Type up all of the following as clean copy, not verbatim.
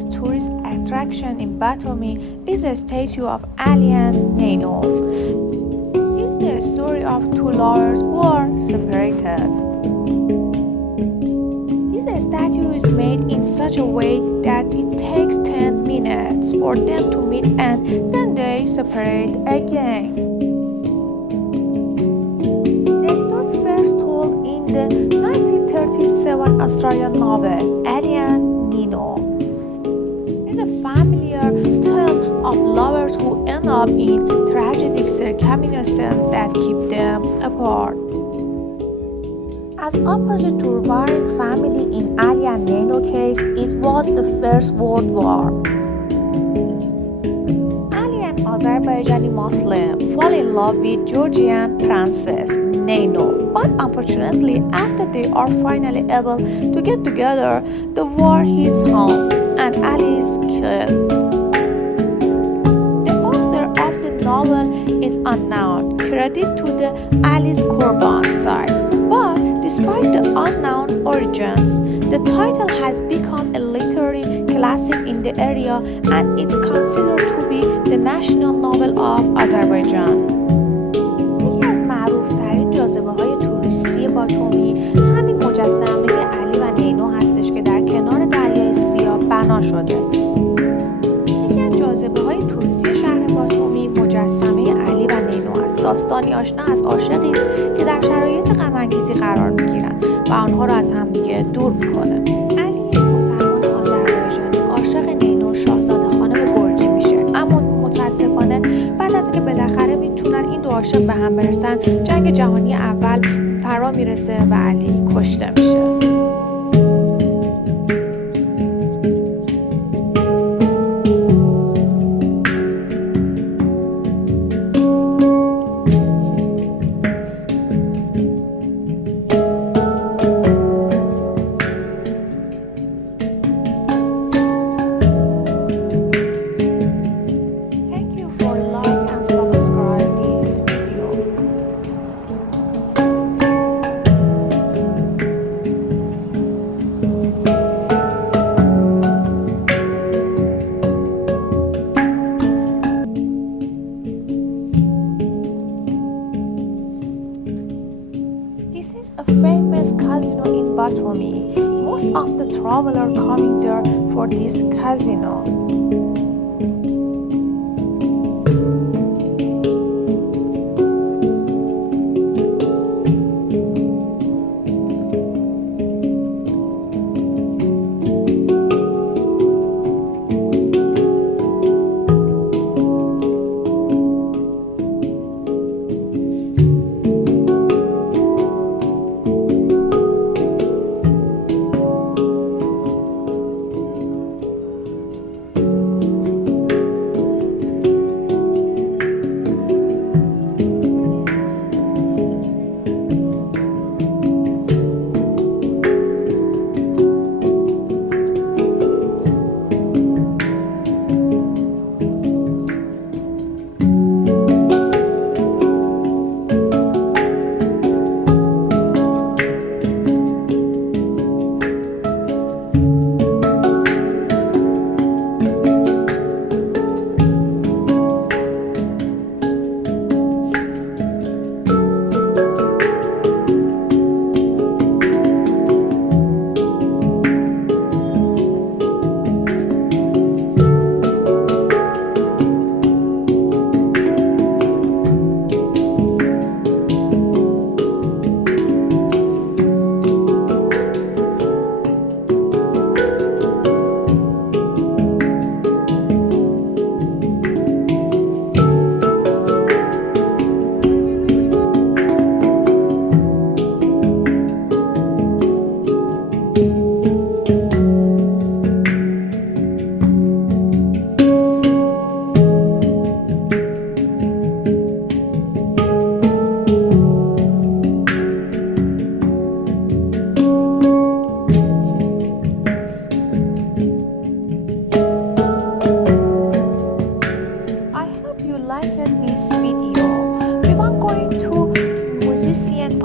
famous tourist attraction in Batumi is the statue of Ali and Nino. It's the story of two lovers who are separated. This statue is made in such a way that it takes 10 minutes for them to meet and then they separate again. The story first told in the 1937 Austrian novel Ali and Nino. It's a familiar tale of lovers who end up in tragic circumstances that keep them apart. As opposite to warring family in Ali and Nino case, it was the First World War. Ali, an Azerbaijani Muslim, fall in love with Georgian princess Nino, but unfortunately, after they are finally able to get together, the war hits home and Ali is killed. The author of the novel is unknown, credited to the alias Kurban Said, but despite the unknown origins, the title has become a literary classic in the area and it considered to be the national novel of Azerbaijan. یکی از معروف‌ترین جاذبه‌های توریستی باتومی همین مجسمه علی و نینو هستش که در کنار دریای سیاه بنا شده. یکی از جاذبه‌های توریستی شهر باتومی مجسمه علی و نینو است. داستانی آشنا از عاشقی است که در شرایط غم‌انگیزی قرار می‌گیرند و آنها را از همدیگه دور می‌کنه. علی مسلمان آذربایجانی عاشق نینو شاهزاده خانم گرجی میشه، اما متاسفانه بعد از اینکه بالاخره میتونن این دو عاشق به هم برسن، جنگ جهانی اول فرا میرسه و علی کشته میشه. This is a famous casino in Batumi. Most of the travelers coming there for this casino.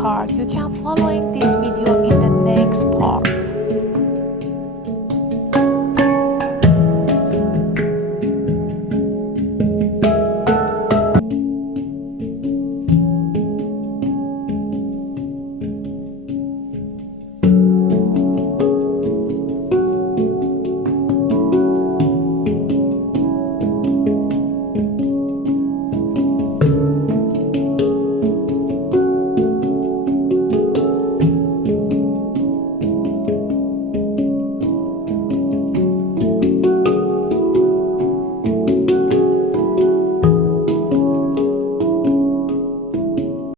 park. You can follow